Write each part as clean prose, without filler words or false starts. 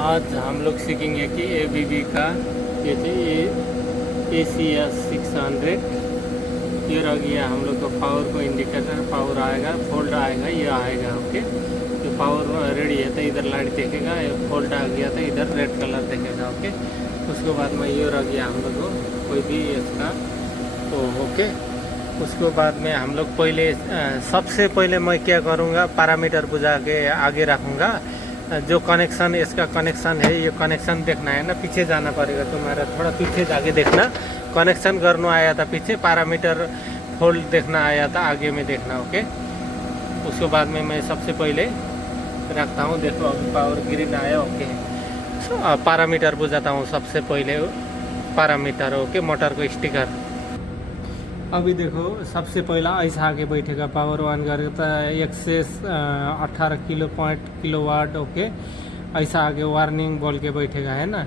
आज हम लोग सीखेंगे कि ABB का ये ACS 600 ये रह गया हम लोग को पावर को इंडिकेटर पावर आएगा, फोल्ड आएगा, ये आएगा। ओके, तो पावर रेडी है तो इधर लाइट देखेगा, फोल्ड आ गया तो इधर रेड कलर देखेगा। ओके, उसके बाद में ये रह गया हम लोग को कोई भी इसका तो ओके। उसके बाद में हम लोग पहले सबसे पहले मैं क्या करूँगा, पैरामीटर बुझा के आगे रखूँगा। जो कनेक्शन इसका कनेक्शन है, ये कनेक्शन देखना है ना, पीछे जाना पड़ेगा तुम्हारा, थोड़ा पीछे जाके देखना। कनेक्शन करने आया था पीछे, पैरामीटर फोल्ड देखना आया था आगे में देखना। ओके, उसके बाद में मैं सबसे पहले रखता हूँ। देखो अभी पावर ग्रीन आया। ओके, पैरामीटर बुझाता हूँ सबसे पहले, पैरामीटर। ओके, मोटर को स्टिकर। अभी देखो सबसे पहला ऐसा आगे बैठेगा, पावर ऑन करता है 1 से 18 किलो वाट। ओके, ऐसा आगे वार्निंग बोल के बैठेगा, है ना।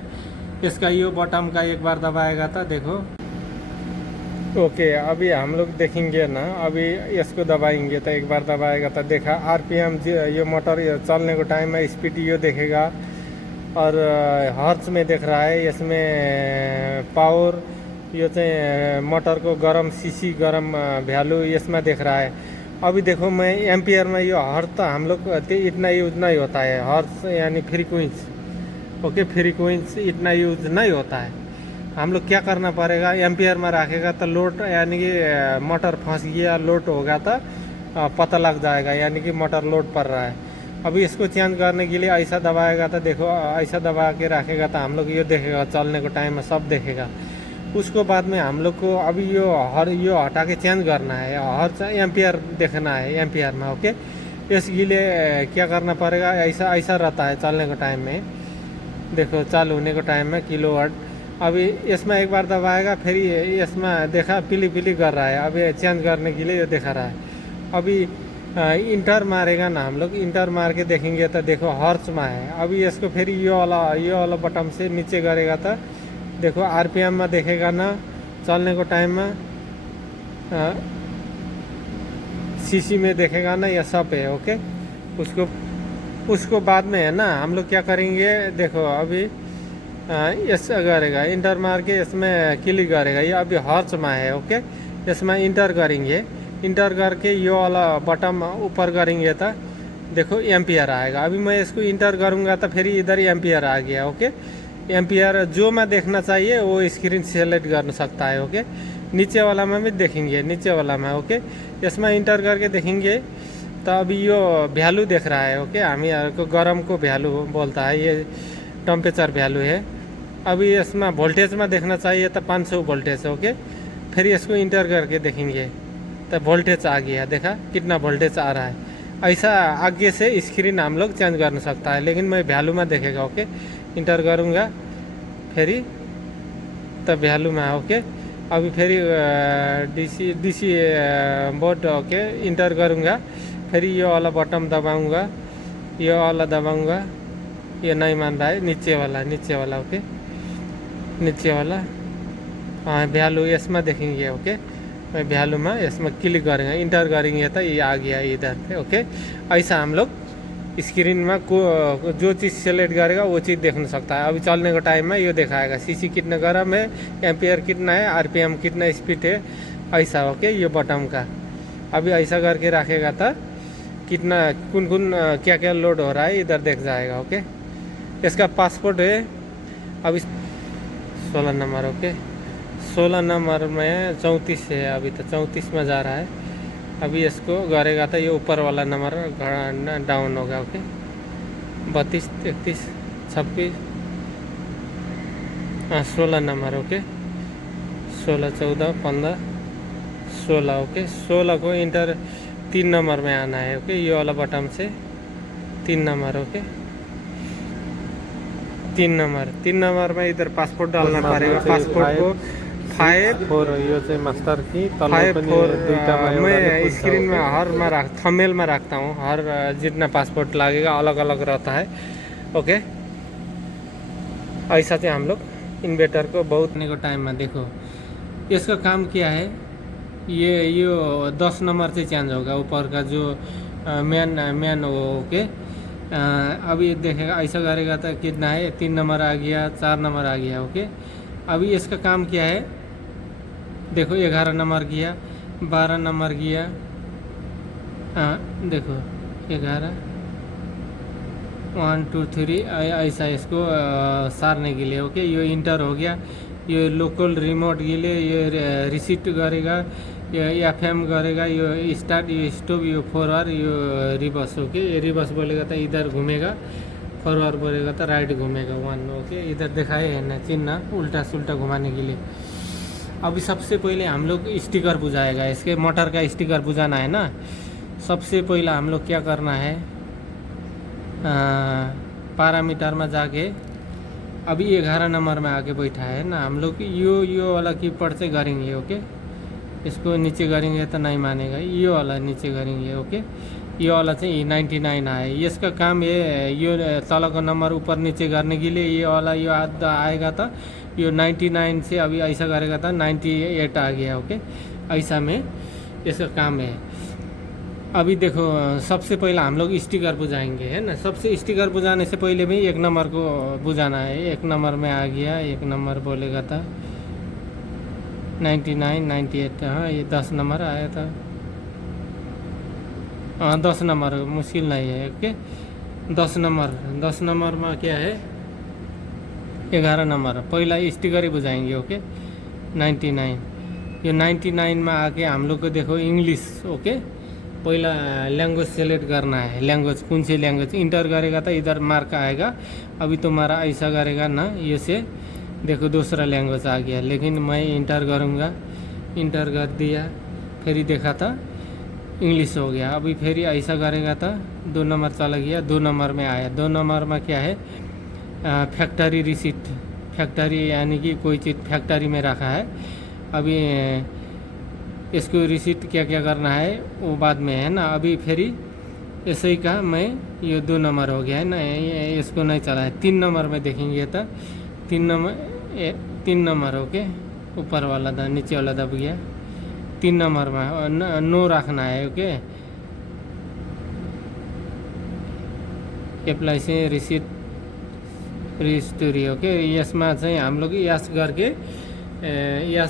इसका ये बटन का एक बार दबाएगा था, देखो। ओके, अभी हम लोग देखेंगे ना, अभी इसको दबाएंगे तो एक बार दबाएगा तो देखा RPM, ये मोटर चलने को टाइम है, स्पीड ये देखेगा और हर्ट्ज में देख रहा है। इसमें पावर यो चाहिँ मोटर को गरम सीसी गरम भ्यालु इसमें देख रहा है। अभी देखो मैं एम्पियर में, यो हर्ट्ज तो हम लोग इतना यूज नहीं होता है, हर्ट्ज यानी फ्रीक्वेंस। ओके, फ्रीक्वेंस इतना यूज नहीं होता है। हम लोग क्या करना पड़ेगा, एम्पियर में रखेगा तो लोड यानी कि मोटर फंस गया, लोड होगा तो पता लग जाएगा, यानी कि मोटर लोड पड़ रहा है। अभी इसको चेंज करने के लिए ऐसा दबाएगा तो देखो, ऐसा दबा के रखेगा तो हम लोग ये देखेगा, चलने को टाइम में सब देखेगा। उसको बाद में हम लोग को अभी यो हटा के चेंज करना है, हर एम्पियर देखना है एम्पियर में। ओके, इसके लिए क्या करना पड़ेगा, ऐसा ऐसा रहता है चलने के टाइम में। देखो चालू होने के टाइम में किलोवाट। अभी इसमें एक बार दबाएगा, फिर इसमें देखा पीली पीली कर रहा है, अभी चेंज करने के लिए ये दिखा रहा है। अभी इंटर मारेगा ना, हम लोग इंटर मार के देखेंगे तो देखो हर्ट्ज में है। अभी इसको फिर ये वाला बटन से नीचे करेगा तो देखो RPM में देखेगा ना, चलने को टाइम में सीसी में देखेगा ना, ये सब है। ओके, उसको बाद में है ना हम लोग क्या करेंगे, देखो अभी इस करेगा इंटर मार के इसमें क्लिक करेगा, ये अभी हर्ट्ज में है। ओके, इसमें इंटर करेंगे, इंटर करके ये वाला बटन ऊपर करेंगे तो देखो एम्पियर आएगा। अभी मैं इसको इंटर करूँगा तो फिर इधर एम्पियर आ गया। ओके, एम्पियर जो मैं देखना चाहिए वो स्क्रीन सेलेक्ट कर सकता है। ओके, नीचे वाला में भी देखेंगे, नीचे वाला में। ओके, इसमें इंटर करके देखेंगे तो अभी यो वैल्यू देख रहा है। ओके, हम यहाँ को गरम को वैल्यू बोलता है, ये टेम्परेचर वैल्यू है। अभी इसमें वोल्टेज में देखना चाहिए तो 500 वोल्टेज। ओके, फिर इसको इंटर करके देखेंगे तो वोल्टेज आ गया, देखा कितना वोल्टेज आ रहा है। ऐसा आगे से स्क्रीन हम लोग चेंज कर सकता है, लेकिन मैं वैल्यू में देखेगा। ओके, इंटर करूँगा फिर तब वैल्यू में। ओके, अभी फिर डीसी बोर्ड। ओके, इंटर करूँगा, फिर ये वाला बटन दबाऊँगा, ये वाला दबाऊँगा, ये नहीं मान रहा है, नीचे वाला। ओके, नीचे वाला, हाँ वैल्यू इसमें देखेंगे। ओके, मैं वैल्यू में इसमें क्लिक करेंगे, इंटर करेंगे तो ये आ गया इधर पे। ओके, ऐसा हम लोग स्क्रीन में जो चीज़ सेलेक्ट करेगा वो चीज़ देख सकता है। अभी चलने का टाइम में ये दिखाएगा सीसी कितना गर्म है, एम्पियर कितना है, RPM कितना स्पीड है, ऐसा। ओके, ये बटन का अभी ऐसा करके रखेगा तो कितना कौन क्या क्या लोड हो रहा है इधर देख जाएगा। ओके, इसका पासपोर्ट है अभी 16 नंबर। ओके, 16 नंबर में 34 है, अभी तो 34 में जा रहा है। अभी इसको करेगा तो ये ऊपर वाला नंबर डाउन होगा। ओके, 32 33 26, हाँ 16 नंबर। ओके, 16 14 15 16। ओके, 16 को इंटर 3 नंबर में आना है। ओके, ये वाला बटन से 3 नंबर। ओके, 3 नंबर में इधर पासपोर्ट डालना पड़ेगा। पासपोर्ट को 5 यो चाहिँ मास्टर की 5 मैं स्क्रीन में हर में थंबनेल में रखता हूँ, हर जितना पासपोर्ट लगेगा अलग अलग रहता है। ओके, ऐसा से हम लोग इन्वर्टर को बहुत को टाइम में देखो इसका काम क्या है, ये 10 नंबर से चेंज होगा ऊपर का जो मेन हो। ओके, अभी देखेगा ऐसा करेगा तो कितना है, 3 नंबर आ गया, 4 नंबर आ गया। ओके, अभी इसका काम क्या है, देखो 11 नंबर गया, 12 नंबर गया, देखो 11, 1 2 3 ऐसा इसको सारने के लिए। ओके, ये इंटर हो गया, ये लोकल रिमोट के लिए ये रिसीट करेगा, ये एफएम करेगा, ये स्टार्ट, ये स्टॉप, ये फॉरवर्ड, ये रिवर्स। ओके, ये रिवर्स बोलेगा तो इधर घूमेगा, फॉरवर्ड बोलेगा तो राइट घूमेगा 1। ओके, इधर दिखाए है ना चिन्ह उल्टा सुल्टा घुमाने के लिए। अभी सबसे पहले हम लोग स्टिकर बुझाएगा, इसके मोटर का स्टिकर बुझाना है ना। सबसे पहला हम लोग क्या करना है, पैरामीटर में जाके अभी 11 नंबर में आके बैठा है ना, हम लोग यो वाला कीपैड से करेंगे। ओके, इसको नीचे करेंगे तो नहीं मानेगा, ये वाला नीचे करेंगे। ओके, ये वाला चाहिँ 99 आए, इसका काम ये तल को नंबर ऊपर नीचे करने के लिए ये वाला ये आएगा था, ये 99 से अभी ऐसा करेगा था 98 आ गया। ओके, ऐसा में इसका काम है। अभी देखो सबसे पहला हम लोग स्टिकर बुझाएंगे है ना। सबसे स्टिकर बुझाने से पहले भी 1 नंबर को बुझाना है। 1 नंबर में आ गया, 1 नंबर बोलेगा था 99 98, हाँ ये 10 नंबर आया था, हाँ 10 नंबर मुश्किल नहीं है। ओके, 10 नंबर में क्या है, 11 नंबर पहला स्टिकर ही बुझाएंगे। ओके, 99, ये 99 में आके हम लोग को देखो इंग्लिश। ओके, पहला लैंग्वेज सेलेक्ट करना है, लैंग्वेज कौन सी लैंग्वेज इंटर करेगा तो इधर मार्क आएगा। अभी तुम्हारा ऐसा करेगा ना, ये से देखो दूसरा लैंग्वेज आ गया, लेकिन मैं इंटर करूँगा, इंटर कर दिया, फिर देखा था इंग्लिश हो गया। अभी फिर ऐसा करेगा तो 2 नंबर चला गया, 2 नंबर में आया। 2 नंबर में क्या है, फैक्ट्री रिसीट, फैक्ट्री यानी कि कोई चीज़ फैक्ट्री में रखा है। अभी इसको रिसीट क्या क्या करना है वो बाद में है ना। अभी फिर ऐसे ही का मैं ये 2 नंबर हो गया है ना, इसको नहीं चला है। 3 नंबर में देखेंगे तो 3 नंबर ओके, ऊपर वाला था नीचे वाला दब गया। 3 नंबर में नो रखना है। ओके, अप्लाई से रिसीट रिस्टोरी। ओके, यसमा चाहिँ हम लोग यस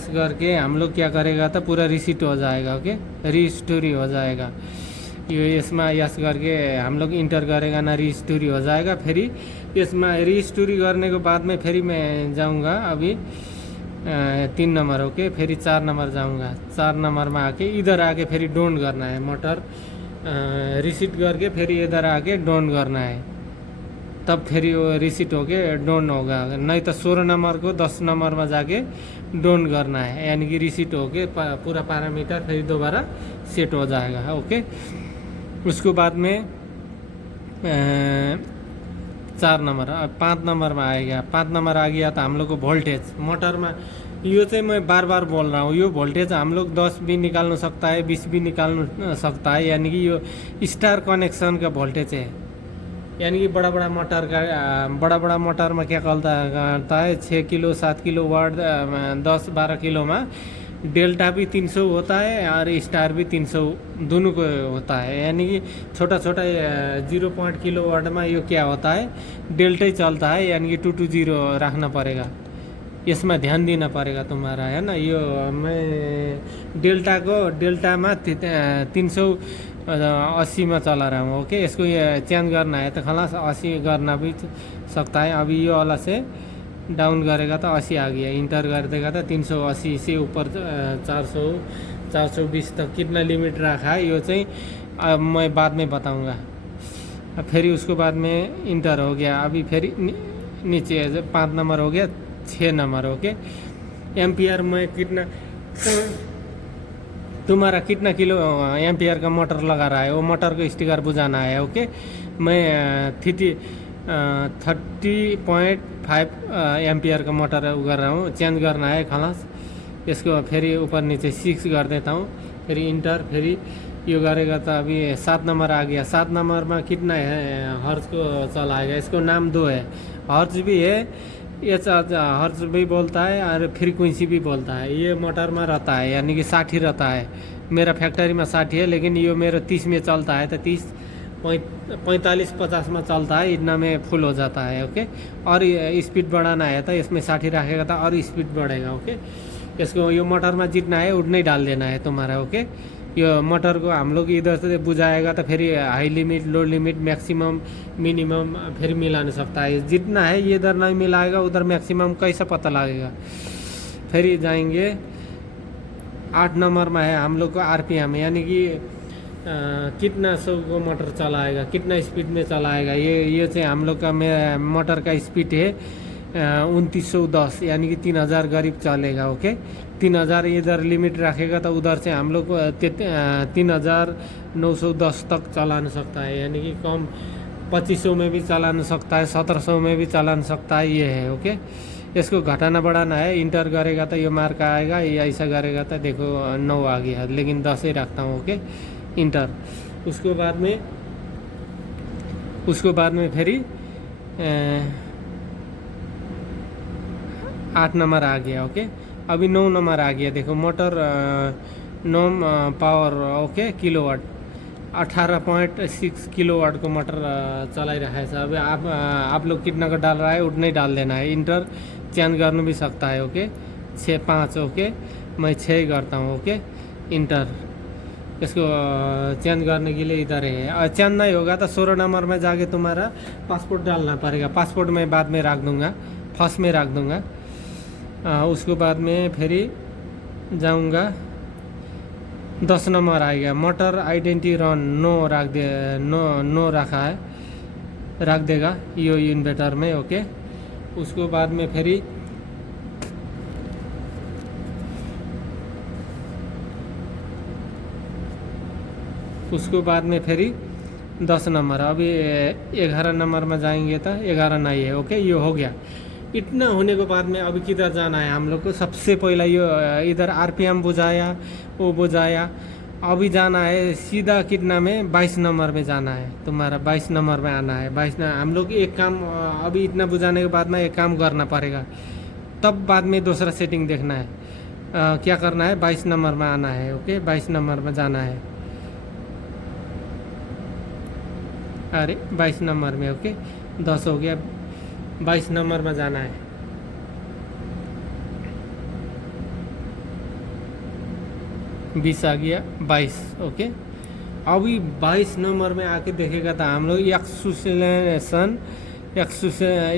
करके हम लोग क्या करेगा तो पूरा रिसीट हो जाएगा। ओके, रिस्टोरी हो जाएगा। ये इसमें यस करके हम लोग इंटर करेगा ना, रिस्टोरी हो जाएगा। फिर इसमें रिस्टोरी करने के बाद में फिर मैं जाऊंगा अभी 3 नंबर। ओके, फिर 4 नंबर जाऊंगा। 4 नंबर में आके इधर आके फिर डोंट करना है, मोटर रिसीट करके फिर इधर आके डोंट करना है, तब फिर वो रिसीट होके डोंट होगा। नहीं तो 16 नंबर को 10 नंबर में जाके डोंट करना है, यानी कि रिसीट होके पूरा पैरामीटर फिर दोबारा सेट हो जाएगा। ओके, उसके बाद में 4 नंबर 5 नंबर में आएगा। 5 नंबर आ गया तो हम लोग को वोल्टेज मोटर में, यो चाहिँ मैं बार बार बोल रहा हूँ, यो वोल्टेज हम लोग 10 भी निकाल सकता है, 20 भी निकाल सकता है, यानी कि यो स्टार कनेक्शन का वोल्टेज है। यानी कि बड़ा बड़ा मोटर में क्या करता है 6 किलो 7 किलो वाट 10-12 किलो में डेल्टा भी 300 होता है और स्टार भी 300 दोनों को होता है। यानी कि छोटा 0.1 किलो वाट में ये क्या होता है, डेल्टा ही चलता है, यानी कि 220 रखना पड़ेगा, इसमें ध्यान देना पड़ेगा तुम्हारा है ना। यो मैं डेल्टा में 380 में चला रहा हूँ। ओके, इसको ये चेंज करना है तो खलास 80 करना भी सकता है। अभी ये वाला से डाउन करेगा तो 80 आ गया, इंटर कर देगा तो 380 से ऊपर 420 तक कितना लिमिट रखा है ये चाहिँ अब मैं बाद में बताऊँगा। फिर उसको बाद में इंटर हो गया। अभी फिर नीचे 5 नंबर हो गया, 6 नंबर। ओके, एम्पियर में कितना तुम्हारा कितना किलो एम्पियर का मोटर लगा रहा है वो मोटर को स्टिकर बुझाना है। ओके, मैं 30.5 एम्पियर का मोटर कर रहा हूँ, चेंज करना है खलास। इसको फिर ऊपर नीचे 6 कर देता हूँ, फिर इंटर, फिर ये करेगा तो अभी 7 नंबर आ गया। 7 नंबर में कितना है हर्ज को चलाएगा, इसको नाम 2 है, हर्ज भी है, ये हर्ज भी बोलता है और फ्रीक्वेंसी भी बोलता है। ये मोटर में रहता है, यानी कि 60 रहता है। मेरा फैक्ट्री में 60 है, लेकिन ये मेरा 30 में चलता है तो 30 45-50 में चलता है, इतना में फुल हो जाता है। ओके, और स्पीड बढ़ाना है तो इसमें 60 रखेगा तो और स्पीड बढ़ेगा। ओके, इसको ये मोटर में जितना है उतना ही डाल देना है तुम्हारा। ओके, ये मोटर को हम लोग इधर से बुझाएगा तो फिर हाई लिमिट, लो लिमिट, मैक्सिमम, मिनिमम फिर मिला नहीं सकता है। जितना है ये इधर नहीं मिलाएगा उधर मैक्सिमम कैसे पता लगेगा। फिर ये जाएंगे 8 नंबर में है हम लोग को RPM, यानी कि कितना सौ को मोटर चलाएगा, कितना स्पीड में चलाएगा। ये से हम लोग का मोटर का स्पीड है 2910, यानी कि 3000 करीब चलेगा। ओके, 3000 इधर लिमिट रखेगा तो उधर से हम लोग को 3910 तक चला नहीं सकता है, यानी कि कम 2500 में भी चला नहीं सकता है, 1700 में भी चला नहीं सकता है। ये है। ओके, इसको घटाना बढ़ाना है। इंटर करेगा तो ये मार्क आएगा, ये ऐसा करेगा तो देखो 9 आ गया, लेकिन 10 ही रखता हूँ। Okay, inter. उसके बाद में फिर 8 नंबर आ गया। ओके, अभी 9 नंबर आ गया। देखो motor 9 power. Okay, kilowatt 18.6 kilowatt को मोटर चला रहा है। अभी आप लोग कितना का डाल रहा है उतना ही डाल देना है। इंटर चेंज करना भी सकता है। ओके, 6-5। ओके, मैं 6 करता हूँ। Okay, inter. इसको चेंज करने के लिए इधर है। और चेंज नहीं होगा तो 16 नंबर में जाके तुम्हारा पासपोर्ट डालना पड़ेगा। पासपोर्ट मैं बाद में रख दूँगा, फर्स्ट में रख दूँगा। उसके बाद में फिर जाऊँगा 10 नंबर आएगा। मोटर आइडेंटिटी रन नो रखा है, रख देगा यो इन्वर्टर में। ओके, उसके बाद में फिर 10 नंबर। अभी 11 नंबर में जाएंगे तो 11 नहीं है। ओके, ये हो गया। इतना होने के बाद में अभी किधर जाना है हम लोग को। सबसे पहला ये इधर RPM बुझाया, वो बुझाया। अभी जाना है सीधा कितना में 22 नंबर में जाना है तुम्हारा। 22 नंबर में आना है। 22 हम लोग एक काम अभी इतना बुझाने के बाद में एक काम करना पड़ेगा, तब बाद में दूसरा सेटिंग देखना है। क्या करना है, 22 नंबर में आना है। ओके, 22 नंबर में जाना है। अरे 22 नंबर में। ओके, 10 हो गया, 22 नंबर में जाना है। बीस आ गया, 22। ओके, अभी 22 नंबर में आके देखेगा तो हम लोग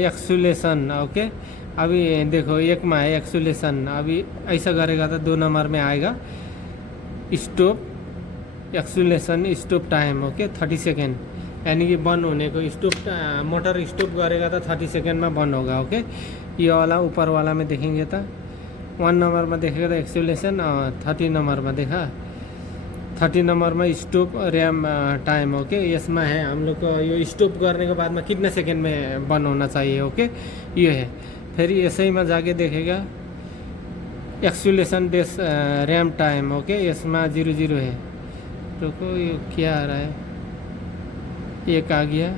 एक्सुलेशन। ओके, अभी देखो एक में है एक्सुलेशन। अभी ऐसा करेगा तो 2 नंबर में आएगा स्टॉप एक्सुलेशन, स्टॉप टाइम। ओके, 30 सेकेंड, यानी कि बंद होने को स्टॉप। मोटर स्टॉप करेगा तो 30 सेकेंड में बंद होगा। ओके, ये वाला ऊपर वाला में देखेंगे तो 1 नंबर में देखेगा तो एक्सुलेशन। 30 नंबर में देखा, 30 नंबर में स्टॉप रैम टाइम। ओके, इसमें है हम लोग को ये स्टॉप करने के बाद में कितने सेकेंड में बंद होना चाहिए। ओके, ये है। फिर ऐसे ही में जाके देखेगा एक्सुलेशन डेस रैम टाइम। ओके, इसमें 00 है। रुको, ये क्या आ रहा है, 1 आ गया,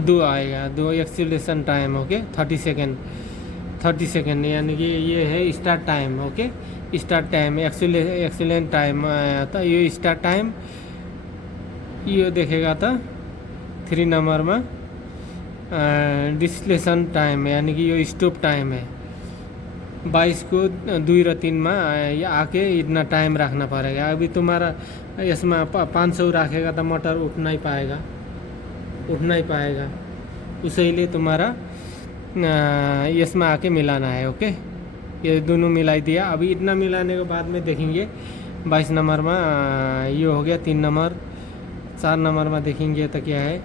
2 आएगा, 2 एक्सुलेशन टाइम। ओके, 30 सेकेंड, यानी कि ये है start time. Okay, start time, एक्सुलेंट टाइम। तो ये स्टार्ट टाइम ये देखेगा तो 3 नंबर में डिस्लेशन टाइम, यानी कि ये स्टॉप टाइम है। 22 को 2 और 3 में ये आके इतना टाइम रखना पड़ेगा। अभी तुम्हारा इसमें 500 रखेगा तो मोटर उठ नहीं पाएगा। उसी लिए तुम्हारा इसमें आके मिलाना है। ओके, ये दोनों मिलाई दिया। अभी इतना मिलाने के बाद में देखेंगे 22 नंबर में ये हो गया 3 नंबर। 4 नंबर में देखेंगे तो क्या है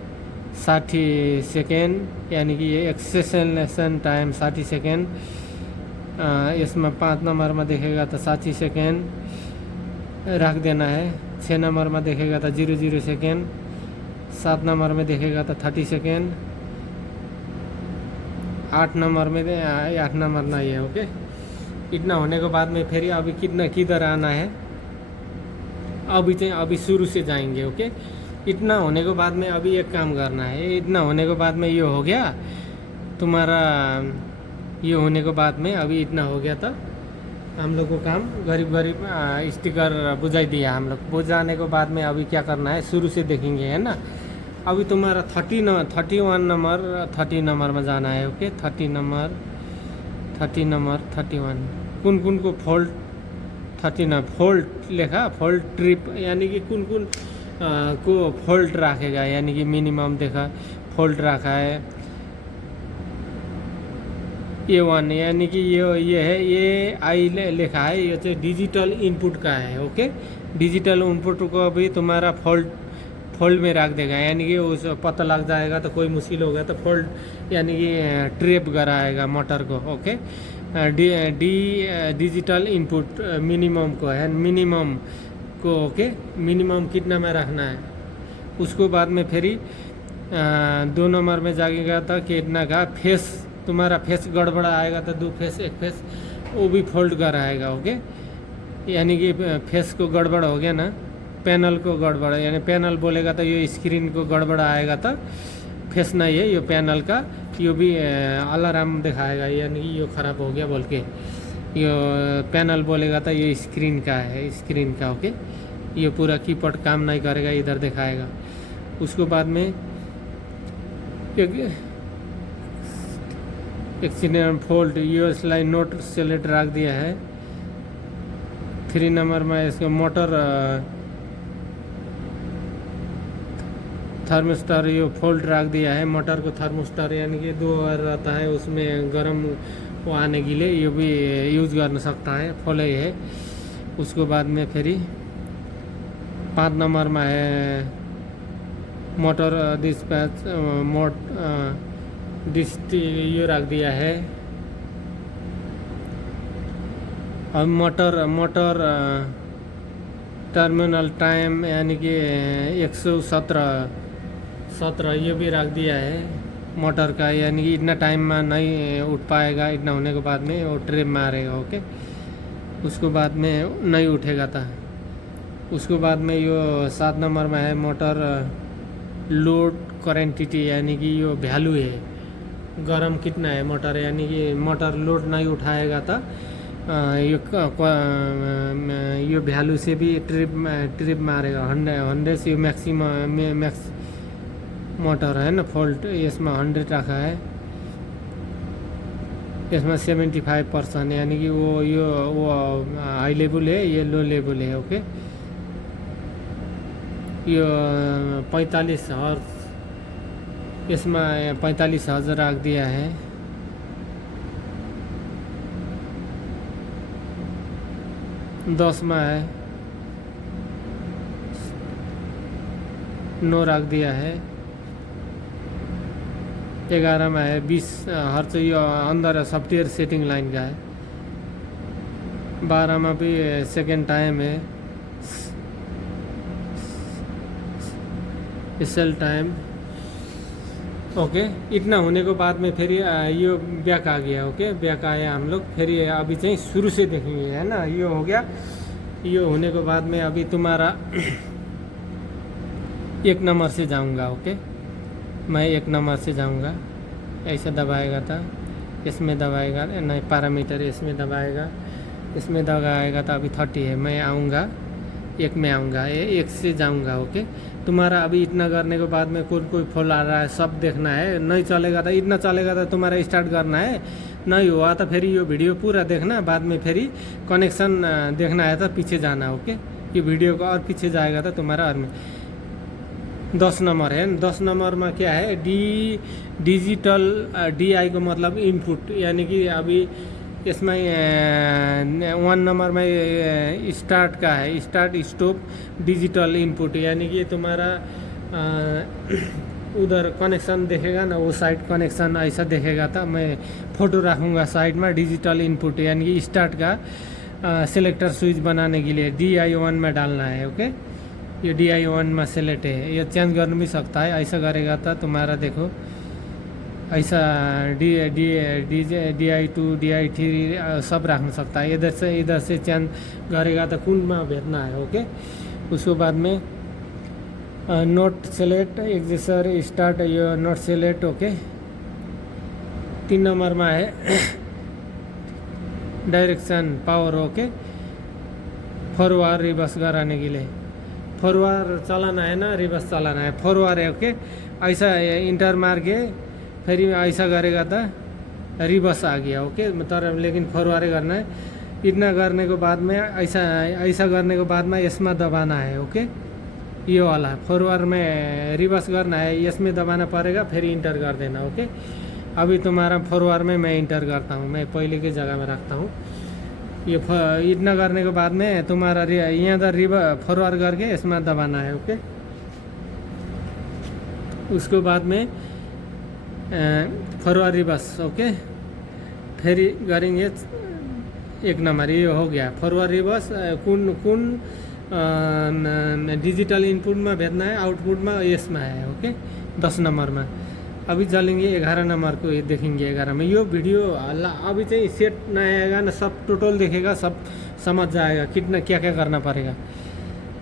60 सेकेंड, यानी कि ये एक्सेलेरेशन टाइम 60 सेकेंड। इसमें 5 नंबर में देखेगा तो 60 सेकेंड रख देना है। 6 नंबर में देखेगा तो 00 सेकेंड। 7 नंबर में देखेगा तो 30 सेकेंड। 8 नंबर में 8 नंबर नहीं है। ओके, इतना होने के बाद में फिर अभी किधर आना है, अभी शुरू से जाएंगे। ओके, इतना होने के बाद में अभी एक काम करना है। इतना होने के बाद में ये हो गया तुम्हारा, ये होने के बाद में अभी इतना हो गया था हम लोग को काम गरीब गरीब स्टिकर बुझाई दिया हम लोग। बुझाने के बाद में अभी क्या करना है शुरू से देखेंगे, है ना। अभी तुम्हारा 31 नंबर 30 नंबर में जाना है। ओके, 30 नंबर 31 कुन कुन को फोल्ड 30 फोल्ड लेखा, फोल्ड ट्रिप यानी कि कुन कुन को फोल्ड रखेगा, यानी कि मिनिमम देखा फोल्ड रखा है A1, यानी कि ये है, ये आई लिखा है, ये तो डिजिटल इनपुट का है। ओके, डिजिटल इनपुट को भी तुम्हारा फोल्ड में रख देगा, यानी कि उस पता लग जाएगा तो कोई मुश्किल हो गया तो फोल्ड यानी कि ट्रैप कराएगा मोटर को। ओके, डिजिटल इनपुट मिनिमम को है, मिनिमम को। ओके, मिनिमम कितना में रखना है। उसको बाद में फिर 2 नंबर में जाएगा तो कितना का फेस, तुम्हारा फेस गड़बड़ा आएगा तो 2 फेस 1 फेस वो भी फोल्ड कराएगा। ओके, यानी कि फेस को गड़बड़ हो गया ना, पैनल को गड़बड़, यानी पैनल बोलेगा तो ये स्क्रीन को गड़बड़ आएगा तो फेस नहीं है ये पैनल का, ये भी अलार्म दिखाएगा, यानी कि ये ख़राब हो गया बोल के। ये पैनल बोलेगा तो ये स्क्रीन का है, स्क्रीन का। ओके, ये पूरा कीपैड काम नहीं करेगा, इधर दिखाएगा। उसको बाद में एक्सीडेंट फोल्ड ये स्लाइड नोट सेलेक्ट रख दिया है। 3 नंबर में इसको मोटर थर्मोस्टर ये फोल्ड रख दिया है। मोटर को थर्मोस्टर यानी कि 2 बार रहता है, उसमें गर्म वो आने के लिए ये भी यूज़ कर सकता है, फोल्ड है। उसको बाद में फिर 5 नंबर में है मोटर डिस्पैच ये रख दिया है। अब मोटर टर्मिनल टाइम यानी कि 117 ये भी रख दिया है मोटर का, यानी कि इतना टाइम में नहीं उठ पाएगा, इतना होने के बाद में वो ट्रिप मारेगा। ओके, उसको बाद में नहीं उठेगा था। उसको बाद में ये 7 नंबर में है मोटर लोड क्वांटिटी, यानी कि ये वैल्यू है, गरम कितना है मोटर, यानी कि मोटर लोड नहीं उठाएगा था ये वैल्यू से भी ट्रिप मारेगा। 100 से मैक्सिमम मैक्स मोटर है ना फोल्ट, इसमें 100 रखा है, इसमें 75%, यानी कि वो हाई लेवल है, ये लो लेवल है। ओके, ये 45 हर्ट्ज, इसमें 45 हर्ट्ज रख दिया है। दस में है 9 रख दिया है। 11 में है 20 हर्ट्ज, ये अंदर सॉफ्टवेयर सेटिंग लाइन का है। 12 में भी सेकेंड टाइम है, सेल टाइम। ओके, इतना होने के बाद में फिर ये बैक आ गया। ओके, बैक आया हम लोग, फिर ये अभी चाहिए शुरू से देखेंगे, है ना। ये हो गया, ये होने के बाद में अभी तुम्हारा 1 नंबर से जाऊंगा। ओके, मैं 1 नंबर से जाऊंगा, ऐसे दबाएगा था, इसमें दबाएगा नहीं, पैरामीटर इसमें दबाएगा, इसमें दबाएगा तो अभी 30 है, मैं आऊँगा 1 में आऊँगा, 1 से जाऊँगा। ओके, तुम्हारा अभी इतना करने के बाद में कोई फॉल आ रहा है सब देखना है, नहीं चलेगा तो इतना चलेगा तो तुम्हारा स्टार्ट करना है, नहीं हुआ तो फिर ये वीडियो पूरा देखना, बाद में फिर कनेक्शन देखना है तो पीछे जाना। ओके, ये वीडियो का और पीछे जाएगा तो तुम्हारा और में 10 नंबर है। 10 नंबर में क्या है, डिजिटल DI को मतलब इनपुट, यानी कि अभी इसमें 1 नंबर में स्टार्ट का है, स्टार्ट स्टॉप डिजिटल इनपुट, यानी कि तुम्हारा उधर कनेक्शन देखेगा ना, वो साइड कनेक्शन ऐसा देखेगा था। मैं फ़ोटो रखूँगा साइड में, डिजिटल इनपुट यानी कि स्टार्ट का सिलेक्टर स्विच बनाने के लिए DI1 में डालना है। ओके, ये DI1 में सेलेक्ट है, ये चेंज कर भी सकता है, ऐसा करेगा था तुम्हारा देखो ऐसा DI2 DI3 सब रख सकता है। इधर से चेंज करेगा तो कुंड में भेजना है। ओके, उसके बाद में नोट सेलेक्ट एग्जिसर स्टार्ट, ये नोट सेलेक्ट। ओके, 3 नंबर में है direction power okay, forward reverse कराने के लिए। फॉरवर्ड चलाना है ना, रिवर्स चलाना है, फॉरवर्ड है ओके। ऐसा इंटर मार के फिर ऐसा करेगा तो रिवर्स आ गया ओके, तर लेकिन फॉरवर्ड करना है। इतना करने के बाद में ऐसा करने के बाद में इसमें दबाना है ओके, ये वाला फॉरवर्ड में रिवर्स करना है, इसमें दबाना पड़ेगा, फिर इंटर कर देना ओके। अभी तुम्हारा फॉरवर्ड में मैं इंटर करता हूँ, मैं पहले की जगह में रखता हूँ। ये इतना करने के बाद में तुम्हारा यहाँ पर रिवर्स फॉरवर्ड करके इसमें दबाना है ओके। उसके बाद में फॉरवर्ड रिवर्स ओके, फिर करेंगे 1 नंबर। ये हो गया फॉरवर्ड रिवर्स। कौन डिजिटल इनपुट में भेजना है, आउटपुट में इसमें है ओके, 10 नंबर में। अभी चलेंगे 11 नंबर को, ये देखेंगे 11 में। ये वीडियो अभी चाहिए सेट नहीं आएगा ना, सब टोटल देखेगा, सब समझ जाएगा कितना क्या क्या करना पड़ेगा।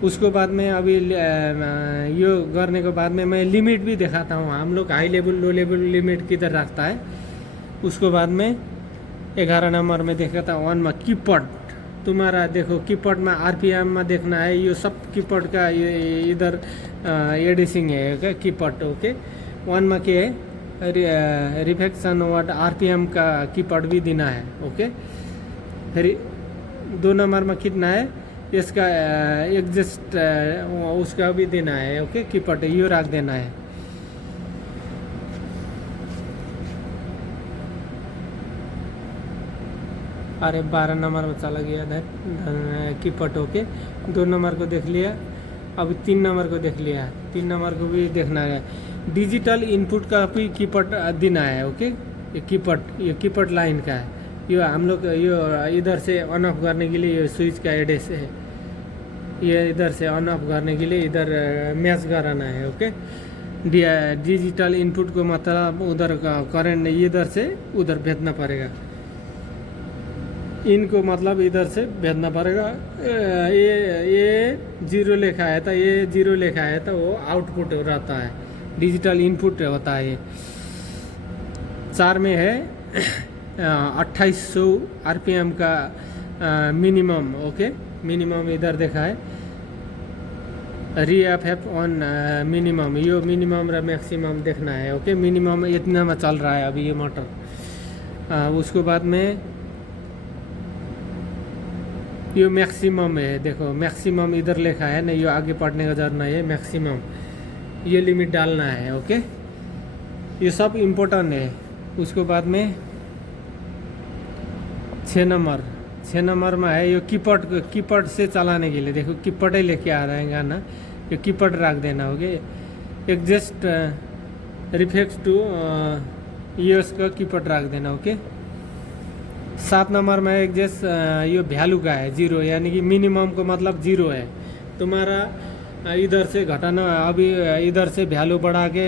उसको बाद में अभी ये करने के बाद में मैं लिमिट भी दिखाता हूँ, हम लोग high level low level limit किधर रखता है। उसको बाद में 11 नंबर में देखता हूँ 1 में कीपैड। तुम्हारा देखो कीपैड में आरपीएम में देखना है, ये सब कीपैड का इधर एडिसिंग है ओके, कीपैड ओके। 1 में क्या है, रिफ्लेक्शन वाट आरपीएम का कीपैड भी देना है ओके। फिर 2 नंबर में कितना है, इसका एग्जिस्ट उसका भी देना है ओके, कीपैड ये रख देना है। अरे 12 नंबर में चला गया था कीपैड ओके। 2 नंबर को देख लिया, अभी 3 नंबर को देख लिया। 3 नंबर को भी देखना है, डिजिटल इनपुट का भी कीपैड देना है ओके। ये कीपैड लाइन का है, ये हम लोग ये इधर से ऑन ऑफ करने के लिए ये स्विच का एड्रेस है, ये इधर से ऑन ऑफ करने के लिए इधर मैच कराना है ओके। डिजिटल इनपुट को मतलब उधर का करंट इधर से उधर भेजना पड़ेगा, इनको मतलब इधर से भेजना पड़ेगा। ये 0 लिखा है तो ये 0 लिखा है तो वो आउटपुट रहता है, डिजिटल इनपुट होता है। ये 4 में है 2800 आरपीएम का मिनिमम ओके, मिनिमम इधर देखा है। रीएफएफ ऑन मिनिमम, ये मिनिमम और मैक्सिमम देखना है ओके। मिनिमम इतना में चल रहा है अभी ये मोटर। उसके बाद में ये मैक्सिमम है, देखो मैक्सिमम इधर लिखा है ना, ये आगे पढ़ने का जरूरत नहीं है, मैक्सिमम ये लिमिट डालना है ओके। ये सब इम्पोर्टेंट है। उसके बाद में 6 नंबर में है, ये कीपैड से चलाने के लिए देखो कीपैड ही लेके आ रहेगा ना, ये कीपैड रख देना ओके। एग्जस्ट रिफ्लेक्स टू ये उसका कीपैड रख देना ओके। 7 नंबर में एग्जस्ट ये वैल्यू का है 0, यानी कि मिनिमम को मतलब 0 है तुम्हारा। इधर से घटाना, अभी इधर से वैल्यू बढ़ा के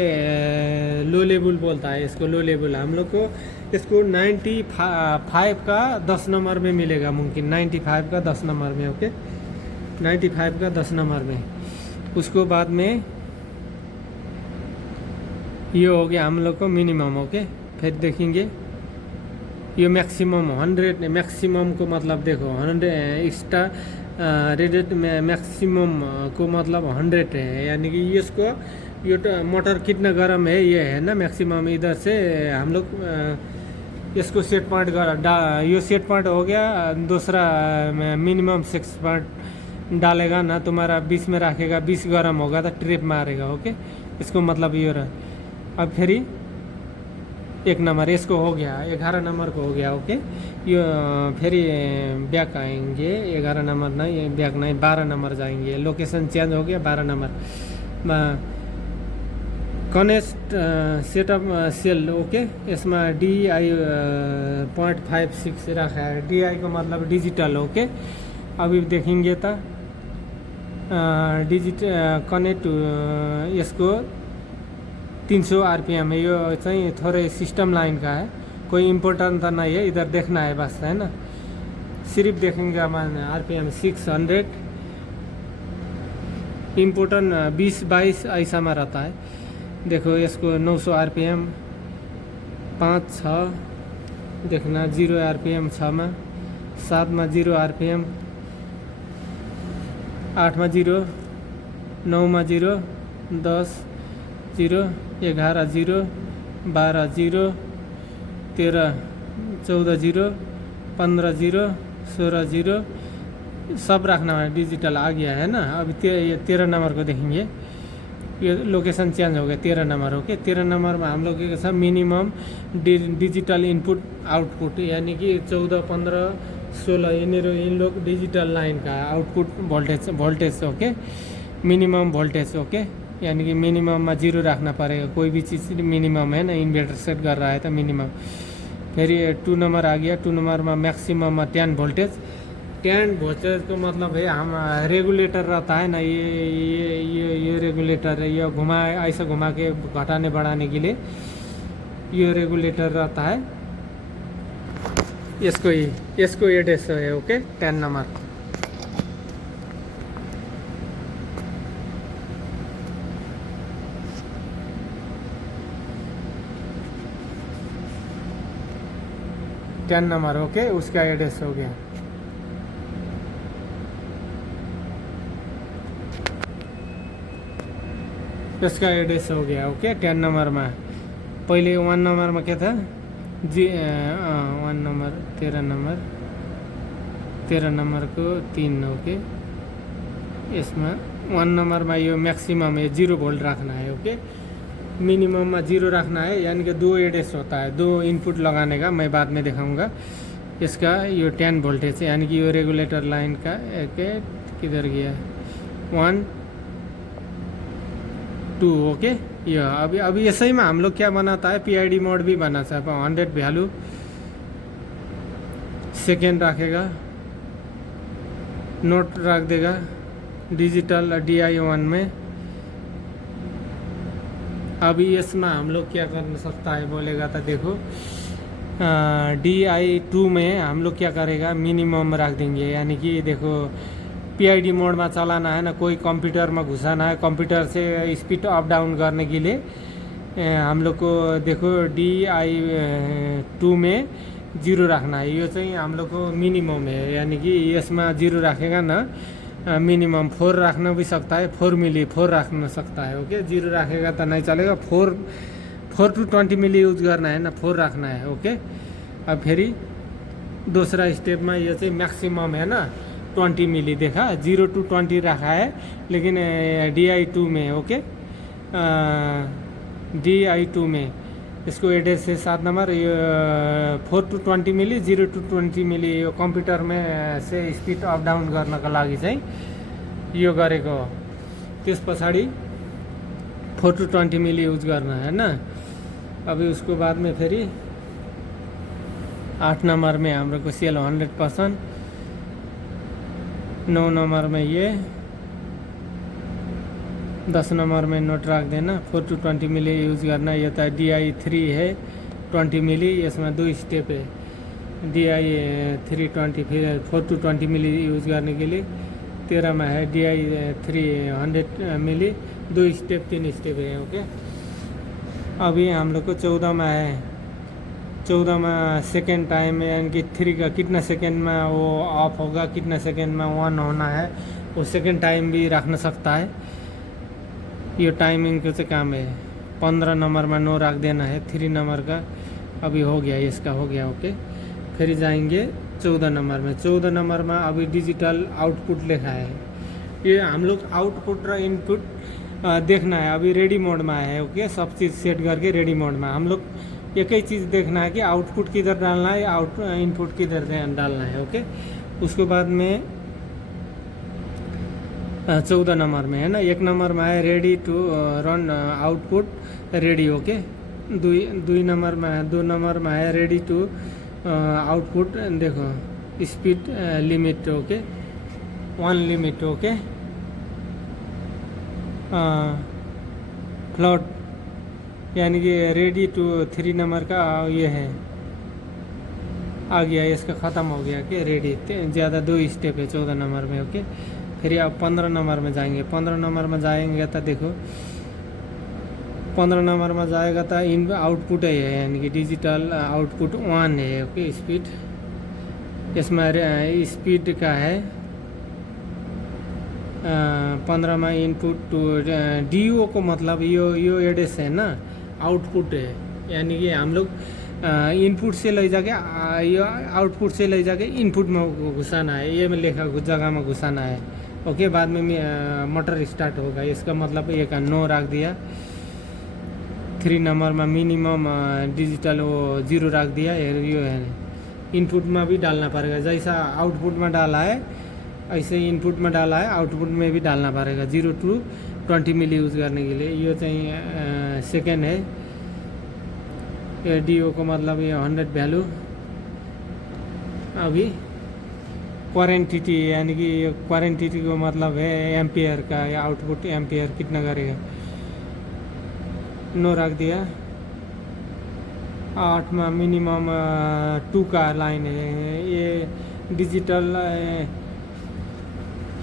लो लेवल बोलता है इसको, लो लेवल। हम लोग को इसको 95 का 10 नंबर में मिलेगा, मुमकिन 95 का 10 नंबर में ओके, 95 का 10 नंबर में। उसको बाद में ये हो गया हम लोग को मिनिमम ओके। फिर देखेंगे ये मैक्सिमम 100, मैक्सिमम को मतलब देखो 100 एक्स्ट्रा रेटेड मैक्सिमम को मतलब 100 है, यानी कि इसको ये मोटर कितना गर्म है ये है ना मैक्सिमम। इधर से हम लोग इसको सेट पॉइंट ये सेट पॉइंट हो गया। दूसरा मिनिमम 6 पॉइंट डालेगा ना, तुम्हारा 20 में रखेगा, 20 गर्म होगा तो ट्रिप मारेगा ओके। इसको मतलब ये रहा। अब फिर 1 नंबर इसको हो गया, 11 नंबर को हो गया ओके। ये फिर बैक आएंगे, 11 नंबर नहीं बैक नहीं, 12 नंबर जाएंगे। लोकेशन चेंज हो गया, 12 number connect setup cell okay. इसमें DI 0.56 रखा है, DI को मतलब डिजिटल ओके। अभी देखेंगे तो डिजिटल कनेक्ट इसको 300 आरपीएम है, ये चाहिँ थोड़े सिस्टम लाइन का है, कोई इम्पोर्टेंट तो नहीं है, इधर देखना है बस है ना। सिर्फ देखेंगे हमारे आरपीएम 600, इम्पोर्टेंट 20-22 ऐसा में रहता है। देखो इसको 900 आरपीएम 5-6 देखना, 0 आरपीएम 6 में, 7 में 0 RPM, 8 में 0, 9 में 0, 10 0, 11 0, 12 0, 13 14 0, 15 0, 16 0 सब रखना है। डिजिटल आ गया है ना। अभी ये 13 नंबर को देखेंगे, ये लोकेशन चेंज हो गया 13 नंबर। ओके, 13 नंबर में हम लोग के साथ मिनिमम डिजिटल इनपुट आउटपुट, यानी कि 14 15 16 इन लोग डिजिटल लाइन का output voltage okay, minimum voltage okay, यानी कि मिनिमम में 0 रखना पड़ेगा। कोई भी चीज़ मिनिमम है ना, इन्वर्टर सेट कर रहा है तो मिनिमम। फिर ये 2 नंबर आ गया, 2 नंबर में मैक्सिमम में 10 वोल्टेज। 10 वोल्टेज को मतलब है हम रेगुलेटर रहता है ना, ये रेगुलेटर है, ये ऐसा घुमा के घटाने बढ़ाने के लिए ये रेगुलेटर रहता है। इसको ये डेस है ओके। 10 नंबर ओके, उसका एड्रेस हो गया। इसका एड्रेस हो गया ओके। 10 नंबर में पहले 1 नंबर में क्या था 1 नंबर 13 नंबर को 3 ओके। इसमें 1 नंबर में ये मैक्सिमम है 0 वोल्ट रखना है ओके। मिनिमम में 0 रखना है, यानी कि 2 एड्रेस होता है, 2 इनपुट लगाने का, मैं बाद में दिखाऊंगा। इसका ये 10 वोल्टेज है, यानी कि ये रेगुलेटर लाइन का एक किधर गया 1 2 ओके। ये अभी ऐसे ही में हम लोग क्या बनाता है, PID मोड भी बनाता है। 100 वैल्यू सेकेंड रखेगा, नोट रख देगा डिजिटल DI1 में। अभी इसमें हम लोग क्या कर सकता है बोलेगा तो देखो, DI2 में हम लोग क्या करेगा, मिनिमम रख देंगे, यानी कि देखो PID मोड में चलाना है ना, कोई कंप्यूटर में घुसाना है, कंप्यूटर से स्पीड अप डाउन करने के लिए हम लोग को देखो DI2 में 0 रखना है। ये चाहिए हम लोग को मिनिमम है, यानी कि इसमें 0 रखेगा ना, मिनिमम 4 रखना भी सकता है, 4 मिली 4 रखना सकता है ओके। 0 रखेगा तो नहीं चलेगा, 4 to 20 मिली यूज करना है ना, 4 रखना है ओके। अब फिर दूसरा स्टेप में ये चाहिए मैक्सिमम है ना 20 मिली, देखा 0 to 20 रखा है, लेकिन DI2 में ओके, DI2 में इसको एड्रेस है 7 number. 4 to 20 milli, 0 to 20 milli computer में से स्पीड अप डाउन गर्नको लागि चाहिँ यो गरेको। त्यस पछाडि 4 to 20 मिली यूज करना है ना। अभी उसको बाद में फिर 8 नंबर में हाम्रो को सेल 100%, 9 नंबर में ये, 10 नंबर में नोट रख देना। 4 to 20 मिली यूज करना। ये तो DI3 है 20 मिली, इसमें 2 स्टेप है, DI3 20, फिर 4 to 20 मिली यूज करने के लिए। 13 में है DI3 100 मिली, 2 स्टेप 3 स्टेप है ओके। अभी हम लोग को 14 में है, 14 में सेकेंड टाइम, यानी कि 3 का कितना सेकेंड में वो ऑफ होगा, कितना सेकेंड में 1 होना है, वो सेकेंड टाइम भी रखना सकता है। ये टाइमिंग का से काम है। 15 नंबर में 9 रख देना है। 3 नंबर का अभी हो गया, इसका हो गया ओके। फिर जाएंगे 14 नंबर में। 14 नंबर में अभी डिजिटल आउटपुट लिखा है। ये हम लोग आउटपुट और इनपुट देखना है। अभी रेडी मोड में है ओके, सब चीज़ सेट करके रेडी मोड में हम लोग एक ही चीज़ देखना है कि आउटपुट किधर डालना है, इनपुट किधर डालना है ओके। उसके बाद में 14 नंबर में है ना, 1 नंबर में है ready to run output ready okay. 2 number में है, 2 नंबर में है रेडी टू आउटपुट, देखो speed limit okay, 1 limit okay. Float यानी कि रेडी टू 3 नंबर का ये है, आ गया, इसका ख़त्म हो गया कि रेडी। ज़्यादा 2 स्टेप है 14 नंबर में ओके। फिर आप 15 नंबर में जाएंगे। 15 नंबर में जाएंगे तो देखो 15 नंबर में जाएगा तो इन आउटपुट है, यानी कि डिजिटल आउटपुट 1 है ओके। स्पीड इसमें स्पीड का है 15 में इनपुट टू DO को मतलब यो एड्रेस है ना, आउटपुट है, यानी कि हम लोग इनपुट से ले जाके यो आउटपुट से ले जाके इनपुट में घुसाना है, ये में लेखा जगह में घुसाना है। ओके, बाद में मोटर स्टार्ट होगा, इसका मतलब ये का नो रख दिया। 3 नंबर में मिनिमम डिजिटल वो 0 रख दिया। ये है इनपुट में भी डालना पड़ेगा, जैसा आउटपुट में डाला है ऐसे इनपुट में डाला है, आउटपुट में भी डालना पड़ेगा। 0 to 20 मिली यूज़ करने के लिए। ये चाहिए सेकेंड है। ये DO को मतलब ये 100 वैल्यू। अभी क्वारंटिटी यानी कि क्वारंटिटी को मतलब है एम्पियर का, या आउटपुट एम्पियर कितना करेगा, नो रख दिया। 8 में मिनिमम 2 का लाइन है, ये डिजिटल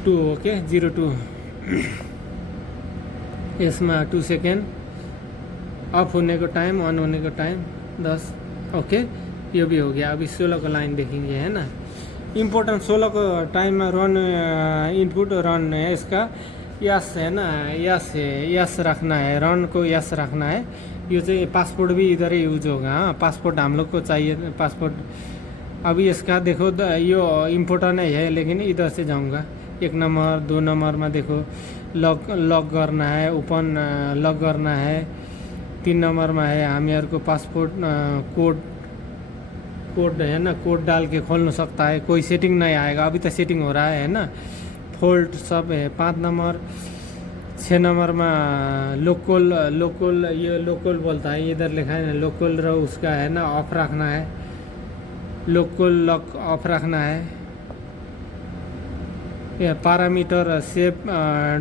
2। ओके, 0 to इसमें 2 सेकेंड, ऑफ होने को टाइम, ऑन होने को टाइम 10। ओके, ये भी हो गया। अभी 16 का लाइन देखेंगे, है ना। इम्पोर्टेंट 16 को टाइम में रन इनपुट रन है इसका यस है ना, यस है, यस रखना है, रन को यस रखना है। ये चाहिए पासपोर्ट भी इधर ही यूज होगा। हाँ, पासपोर्ट हम लोग को चाहिए, पासपोर्ट। अभी इसका देखो यो इम्पोर्टेंट है, लेकिन इधर से जाऊँगा। 1 नंबर 2 नंबर में देखो लॉक करना है, ओपन लॉक करना है। 3 नंबर में है हमें को पासपोर्ट कोड है ना, कोड डाल के खोल सकता है। कोई सेटिंग नहीं आएगा, अभी तो सेटिंग हो रहा है ना, फोल्ड सब है। 5 नंबर 6 नंबर में लोकल ये लोकल बोलता है, इधर लिखा है ना लोकल रो, उसका है ना ऑफ रखना है, लोकल लॉक ऑफ रखना है। ये पैरामीटर सेफ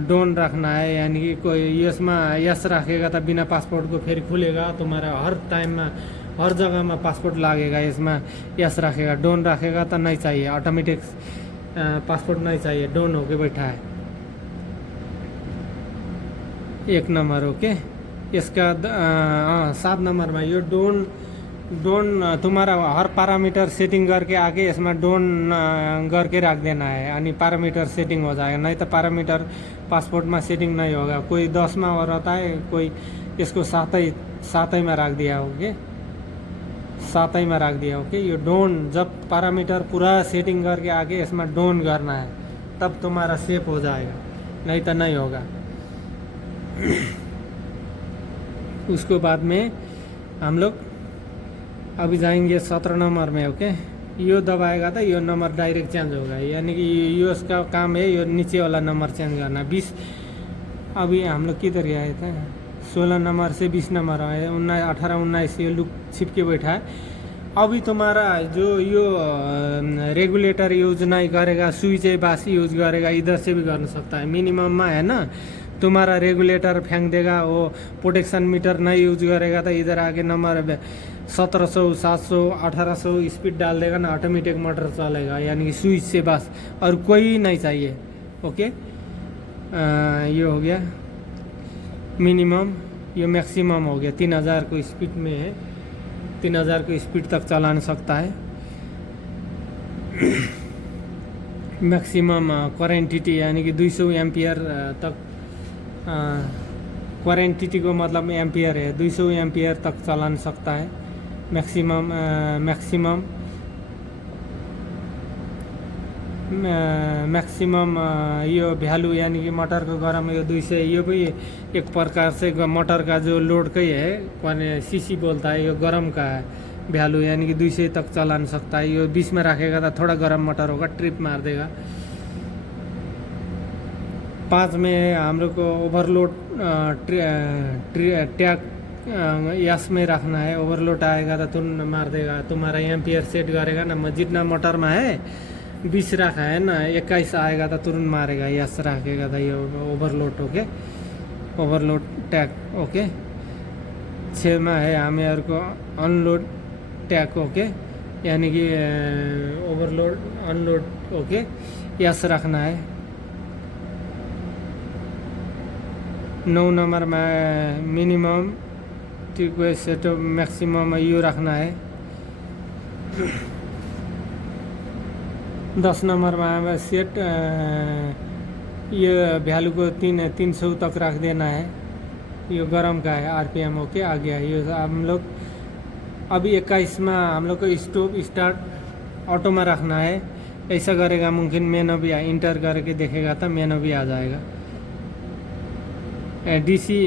डोन रखना है, यानी कि कोई इसमें यस रखेगा तो बिना पासपोर्ट को फिर खुलेगा तुम्हारा। हर टाइम में हर जगह में पासपोर्ट लगेगा, इसमें यस रखेगा। डोन रखेगा तो नहीं चाहिए, ऑटोमेटिक पासपोर्ट नहीं चाहिए, डोन होके बैठा है। 1 नंबर। ओके, इसका 7 नंबर में ये डोन तुम्हारा हर पैरामीटर सेटिंग करके आके इसमें डोन करके रख देना है, यानी पैरामीटर सेटिंग हो जाएगा। नहीं तो पैरामीटर पासपोर्ट में सेटिंग नहीं होगा। कोई 10 में और होता है, कोई इसको 7 में रख दिया। ओके, 7 में रख दिया। ओके, ये डोन जब पैरामीटर पूरा सेटिंग करके आके इसमें डोन करना है, तब तुम्हारा सेफ हो जाएगा, नहीं तो नहीं होगा। उसको बाद में हम लोग अभी जाएंगे 17 नंबर में। ओके, यो दबाएगा तो यो नंबर डायरेक्ट चेंज होगा, यानी कि यो उसका काम है, यो नीचे वाला नंबर चेंज करना। 20 अभी हम लोग किधर आए थे, 16 नंबर से 20 नंबर आए, 19 18 19 ये लुक छिपके बैठा है। अभी तुम्हारा जो यो रेगुलेटर यूज नहीं करेगा, स्विच है बास यूज करेगा, इधर से भी कर सकता है। मिनिमम में है ना, तुम्हारा रेगुलेटर फेंक देगा, वो प्रोटेक्शन मीटर नहीं यूज करेगा तो इधर आके नंबर 1700 700 1800 स्पीड डाल देगा ना, ऑटोमेटिक मोटर चलेगा, यानी कि स्विच से बस, और कोई नहीं चाहिए। ओके, ये हो गया मिनिमम। ये मैक्सिमम हो गया, 3000 को स्पीड में है, 3000 को स्पीड तक चला सकता है। मैक्सिमम क्वारंटिटी यानी कि 200 एम्पियर तक, क्वारंटिटी को मतलब एम्पियर है, 200 एम्पियर तक चला सकता है। मैक्सिमम यो वैल्यू यानी कि मोटर को गरम यो 200, यो भी एक प्रकार से मोटर का जो लोड का ही है, कौन सीसी बोलता है, यो गरम का है वैल्यू, यानी कि 200 तक चला सकता है। यो 20 में रखेगा तो थोड़ा गरम मोटर होगा, ट्रिप मार देगा। 5 में हम लोग को ओवरलोड टैग यस में रखना है। ओवरलोड आएगा तो तुरंत मार देगा, तुम्हारा एम्पियर सेट करेगा ना, जितना मोटर में है 20 रखा है ना, 21 आएगा तो तुरंत मारेगा, यस रखेगा तो ये overload. Okay, overload tag. Okay, 6 में है हमें को अनलोड टैग। ओके, यानी कि ओवरलोड अनलोड। ओके, यस रखना है। 9 नंबर में मिनिमम रिक्वेस्ट मैक्सिमम यू रखना है। 10 नंबरमा आएगा सेट, ये वैल्यू को 300 तक रख देना है। ये गरम का है आरपीएम। ओके, आ गया। ये हम लोग अभी 21 में हम लोग को स्टोव स्टार्ट ऑटो में रखना है। ऐसा करेगा मुमकिन मेनू भी इंटर करके देखेगा तो मेनू भी आ जाएगा। डीसी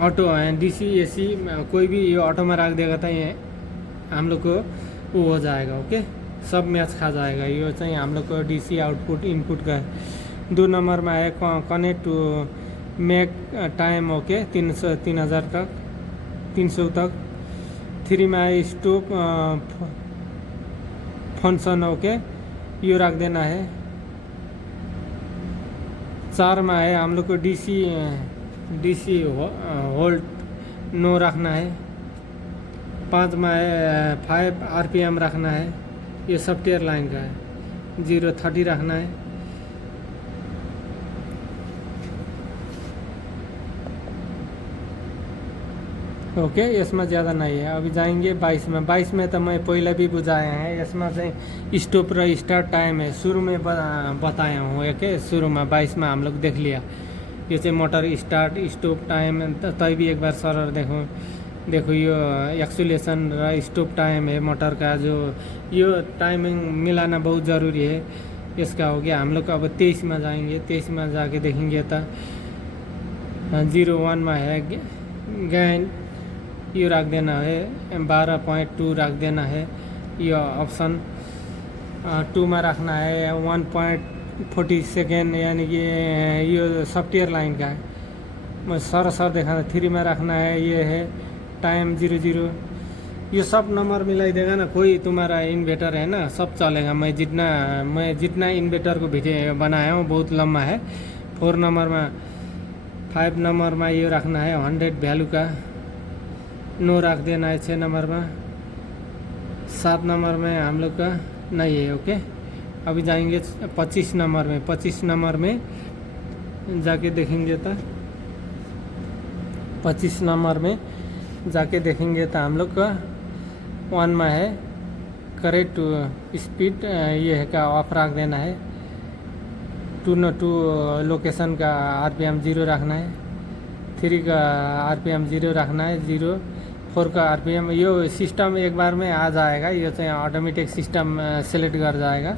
ऑटो है, डीसी एसी कोई भी ये ऑटो में रख देगा तो ये हम लोग को वो हो जाएगा। ओके, सब मैच खा जाएगा। ये चाहिए हम लोग को डीसी आउटपुट इनपुट का है। 2 नंबर में है connect to make time. Okay, 3000 तक, 300 तक। 3 में है स्टोव फंक्शन। ओके, ये रख देना है। 4 में है हम लोग को डीसी होल्ड नो रखना है। 5 में है 5 आरपीएम रखना है। ये सॉफ्टवेयर लाइन का है। 030 रखना है। ओके, इसमें ज़्यादा नहीं है। अभी जाएंगे 22 में। 22 में तो मैं पहले भी बुझाया है। इसमें से स्टॉप र स्टार्ट टाइम है, शुरू में बताया हूँ। ओके, शुरू में 22 में हम लोग देख लिया। ये से मोटर स्टार्ट स्टॉप टाइम तभी भी एक बार सर देखो ये एक्सुलेशन र स्टॉप टाइम है मोटर का। जो ये टाइमिंग मिलाना बहुत ज़रूरी है। इसका हो गया। हम लोग अब 23 में जाएंगे। 23 में जाके देखेंगे तो 01 में है गैन, ये रख देना है। 12.2 रख देना है। ये ऑप्शन 2 में रखना है 1.40 सेकेंड, यानी कि ये सॉफ्टवेयर लाइन का है। मैं सर देखा। 3 में रखना है, ये है टाइम 00। ये सब नंबर मिलाई देगा ना। कोई तुम्हारा इन्वर्टर है ना, सब चलेगा। मैं जितना इन्वर्टर को वीडियो बनाया हूँ बहुत लंबा है। 4 नंबर में 5 नंबर में ये रखना है 100 वैल्यू का, नो रख देना है। 6 नंबर में। 7 नंबर में हम लोग का नहीं है। ओके, अभी जाएंगे 25 नंबर में। 25 नंबर में जाके देखेंगे तो 25 नंबर में जाके देखेंगे तो हम लोग का 1 में है करेक्ट स्पीड, ये है का ऑफ रख देना है। 2 लोकेशन का आरपीएम 0 रखना है। 3 का आरपीएम 0 रखना है। 4 का आरपीएम। ये सिस्टम एक बार में आ जाएगा। ये चाहिए ऑटोमेटिक सिस्टम सेलेक्ट कर जाएगा।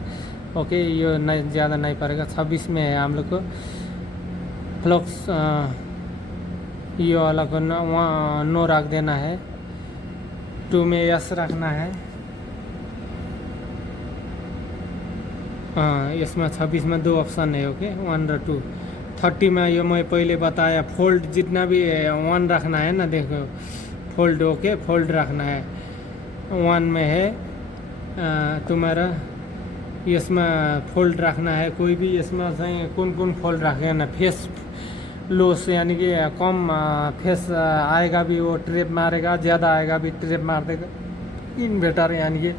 ओके, ये नहीं ज़्यादा नहीं पड़ेगा। 26 में है हम लोग को फ्लक्स, ये वाला को नो रख देना है। 2 में यस रखना है। हाँ, इसमें 26 में 2 ऑप्शन है। ओके, 1 और 2। 30 में ये मैं पहले बताया फोल्ड जितना भी 1 रखना है ना, देखो फोल्ड। ओके, फोल्ड रखना है। 1 में है तुम्हारा इसमें फोल्ड रखना है। कोई भी इसमें से कौन फोल्ड रखेगा ना, फेस लॉस यानी कि कम फेस आएगा भी वो ट्रिप मारेगा, ज़्यादा आएगा भी ट्रिप मार देगा। इन्वर्टर यानी कि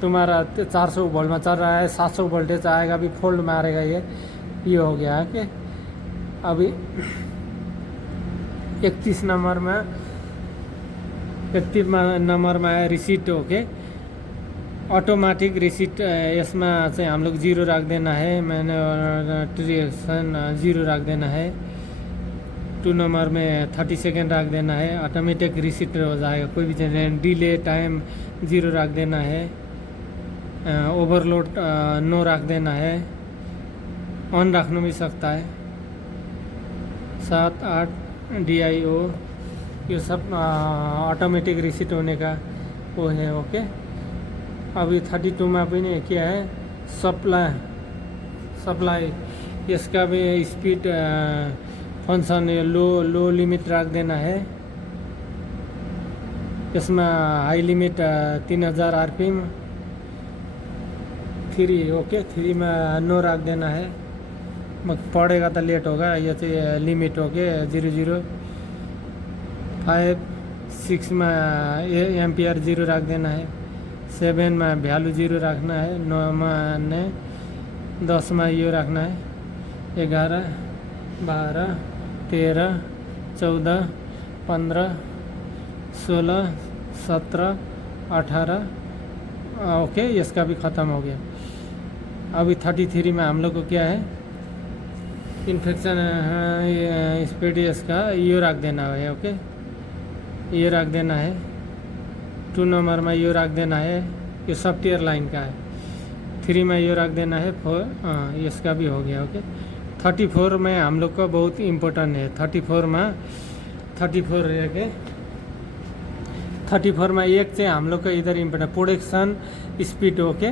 तुम्हारा 400 वोल्ट में चल रहा है, 700 वोल्टेज आएगा भी फोल्ड मारेगा। ये हो गया है कि अभी 31 नंबर में 31 नंबर में रिसीट। Okay, automatic receipt. इसमें से हम लोग 0 रख देना है। मैंने ट्रेक्शन 0 रख देना है। 2 नंबर में 30 सेकेंड रख देना है। ऑटोमेटिक रिसीट हो जाएगा। कोई भी डिले टाइम 0 रख देना है। ओवरलोड नो रख देना है। ऑन रखना भी सकता है। 7, 8 DIO, ये सब ऑटोमेटिक रिसीट होने का वो है। ओके, अभी 32 में अभी ने किया है सप्लाई। इसका भी स्पीड फंक्शन लो लिमिट रख देना है। इसमें हाई लिमिट 3000 RPM। 3 ओके, 3 में नो रख देना है। पड़ेगा तो लेट होगा। ये तो लिमिट हो गया 00। 5, 6 में एम्पियर 0 रख देना है। 7 में वैल्यू 0 रखना है। 9 में 10 में ये रखना है। 11, 12, 13, 14, 15, 16, 17, 18, ओके, इसका भी ख़त्म हो गया। अभी 33 में हम लोग को क्या है, इन्फेक्शन स्पीड इसका यो रख देना है। ओके, ये रख देना है। 2 नंबर में यो रख देना है, ये सॉफ्टवेयर लाइन का है। 3 में यो रख देना है। 4 इसका भी हो गया। ओके, 34 में हम लोग को बहुत इम्पोर्टेंट है। 34 में 34 में एक से हम लोग को इधर इम्पोर्टेंट प्रोडक्शन स्पीड। ओके,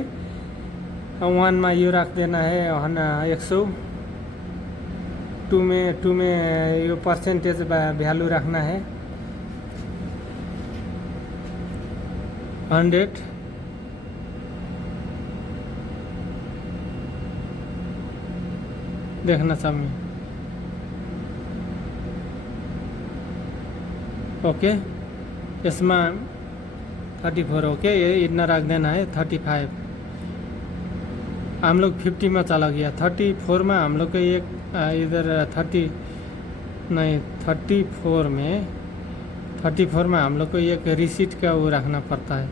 1 में यो रख देना है 100। 2 में यो परसेंटेज वैल्यू रखना है 100। देखना समय। ओके, इसमें 34। ओके, ये इतना रख देना है 35। हम लोग 50 में चला गया। 34 में हम लोग को एक इधर 34 में हम लोग को एक रिसीट का वो रखना पड़ता है,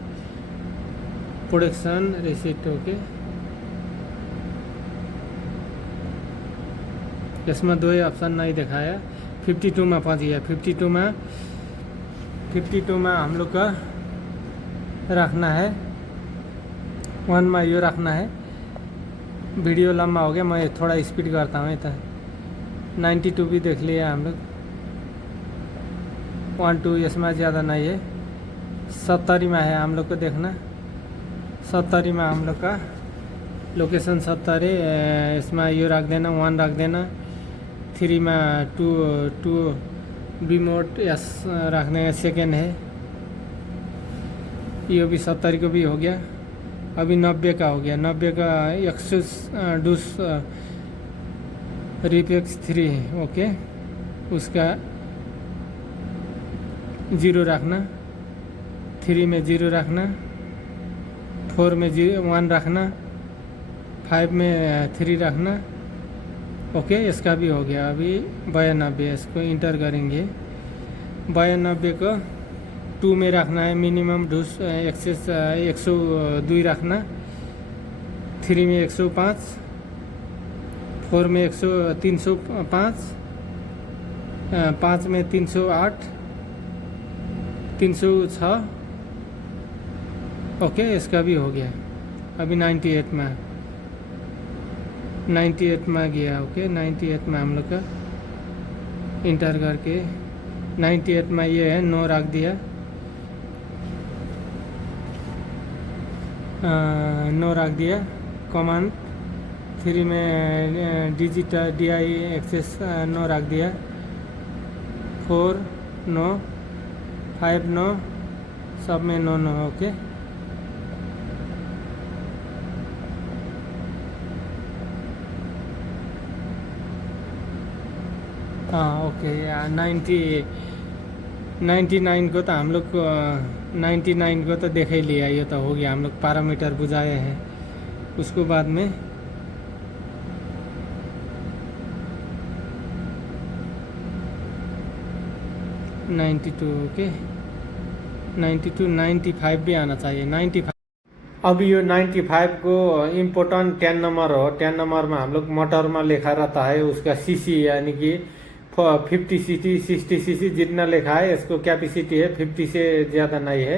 प्रोडक्शन रिसीट। ओके, इसमें 2 ऑप्शन नहीं दिखाया। 52 में पहुँच गया। 52 में हम लोग का रखना है 1 में यो रखना है। वीडियो लंबा हो गया, मैं थोड़ा स्पीड करता हूँ। तो 92 भी देख लिया हम लोग। 1 2 इसमें ज़्यादा नहीं है। 70 में है हम लोग को देखना। 70 में हम लोग का लोकेशन 70 है। इसमें यो रख देना, 1 रख देना। 3 में 2 बी मोड एस रखने सेकेंड है। ये भी 70 को भी हो गया। अभी 90 का हो गया। 90 का 100 रिपेक्स 3 है। ओके, उसका 0 रखना। 3 में 0 रखना। 4 में 1 रखना। 5 में 3 रखना। ओके, इसका भी हो गया। अभी 92 इसको इंटर करेंगे। 92 को 2 में रखना है मिनिमम डूस एक्सेस 102 रखना। 3 में 105। 4 में 305। 5 में 308। 306। ओके, इसका भी हो गया। अभी 98 में गया। ओके, 98 में हम लोग का इंटर करके 98 में ये है, नो रख दिया। नो रख दिया। कमांड 3 में डिजिटल DI एक्सेस नो रख दिया। 4 नो। 5 नो। सब में नो। ओके, हाँ। ओके, 99 को तो हम लोग को 99 को तो देख ही लिया। ये तो हो गया, हम लोग पैरामीटर बुझाए हैं। उसको बाद में 92। ओके, 92 95 भी आना चाहिए। 95। अब यो 95 को इम्पोर्टेंट 10 नंबर हो। 10 नंबर में हम लोग मोटर में लिखा रहता है उसका सीसी, यानी कि 50 सीसी 60 सीसी जितना लिखा है इसको कैपेसिटी है 50 से ज़्यादा नहीं है।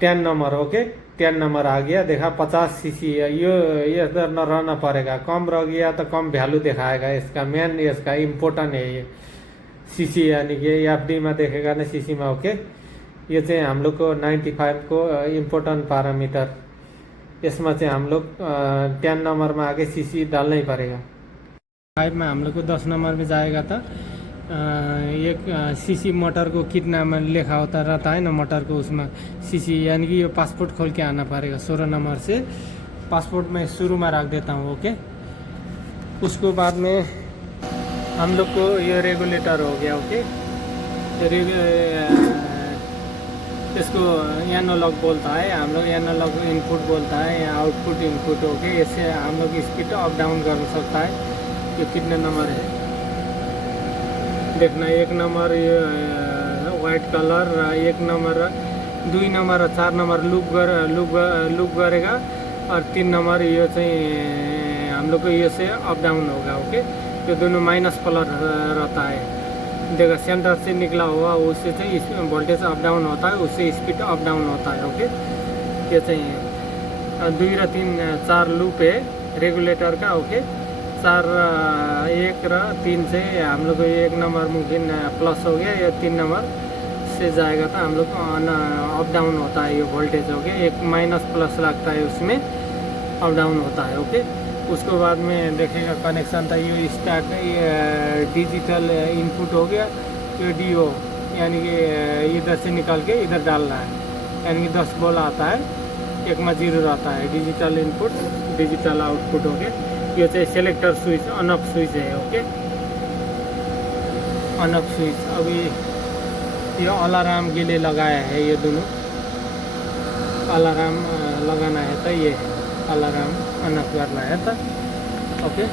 10 नंबर। ओके, 10 नंबर आ गया। देखा 50 सीसी है। ये इधर न रहना पड़ेगा। कम रह गया तो कम वैल्यू दिखाएगा। इसका मेन इसका इम्पोर्टेंट है ये सीसी, यानी कि FD में देखेगा ना सीसी में। ओके, ये चाहिँ हम लोग को 95 को इम्पोर्टेंट पैरामीटर। इसमें से हम लोग 10 नंबर में आगे सीसी डालना ही पड़ेगा। 5 में हम लोग को 10 नंबर में जाएगा था। एक सीसी मोटर को कितना में लिखा होता रहता है ना मोटर को, उसमें सीसी, यानी कि ये पासपोर्ट खोल के आना पड़ेगा। 16 नंबर से पासपोर्ट में शुरू में रख देता हूँ। ओके, उसको बाद में हम लोग को ये रेगुलेटर हो गया। ओके, इसको एनालॉग बोलता है, हम लोग एनालॉग इनपुट बोलता है, आउटपुट इनपुट। ओके, इससे हम लोग स्पीड अप डाउन कर सकता है। ये कितने नंबर है देखना। 1 नंबर ये वाइट कलर, 1 नंबर 2 नंबर और 4 नंबर लूप गरेगा और 3 नंबर ये चाहिँ हम लोग को ये से अप डाउन होगा। ओके, ये दोनों माइनस प्लस रहता है। देखो सेंटर से निकला हुआ उससे से वोल्टेज अप डाउन होता है, उससे स्पीड अप डाउन होता है। ओके, ये चाहिँ 2 र 3 4 लूप है रेगुलेटर का। ओके, 4 1 र 3 से हम लोग को 1 नंबर मुमकिन प्लस हो गया, या 3 नंबर से जाएगा तो हम लोग अप डाउन होता है ये वोल्टेज। ओके, एक माइनस प्लस लगता है उसमें अप डाउन होता है। ओके, उसको बाद में देखेगा कनेक्शन था ये स्टार्ट, ये डिजिटल इनपुट हो गया, ये डीओ यानी कि इधर से निकाल के इधर डालना है, यानी कि 10 बोल आता है, एक में 0 रहता है। डिजिटल इनपुट डिजिटल आउटपुट हो गया। ये चाहिए selector switch, on off switch है। Okay, on off switch. अभी ये अलार्म के लिए लगाया है, ये दोनों अलार्म लगाना है तो ये अलार्म ऑन ऑफ करना है तो। ओके।